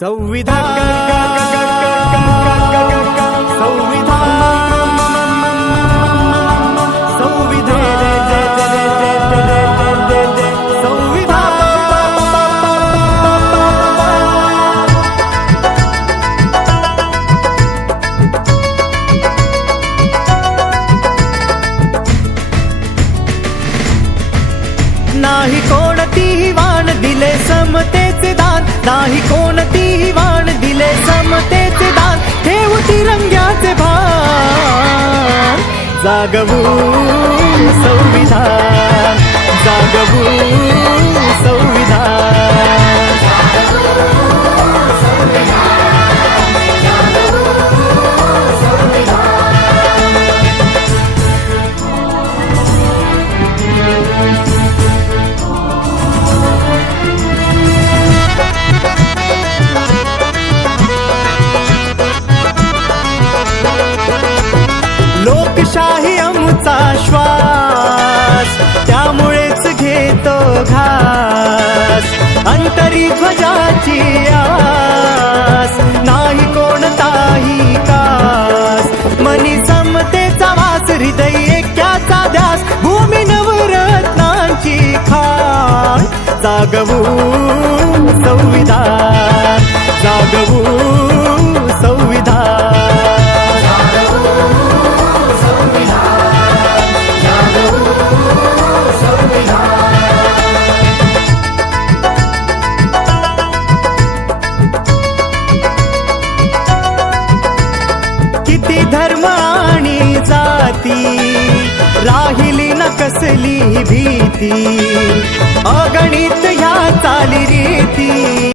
संविधान. संविधान नाही कोणतीही वाण दिले समते. नाही कोणतीही वाण दिले समतेचे दान. ठेवू तिरंग्याचे भान. जागवू संविधान. जागवू लोकशाही श्वास त्यामुळेच घेतो घास. अंतरी ध्वजाची आस नाही कोणताही कास. मनी समतेचा वास हृदय एक्याचा ध्यास भूमी नवरत्नांची खाण जागवू जाती धर्म आणि जाती. राहिली न कसली भीती. अगणित ह्या चाली रीती.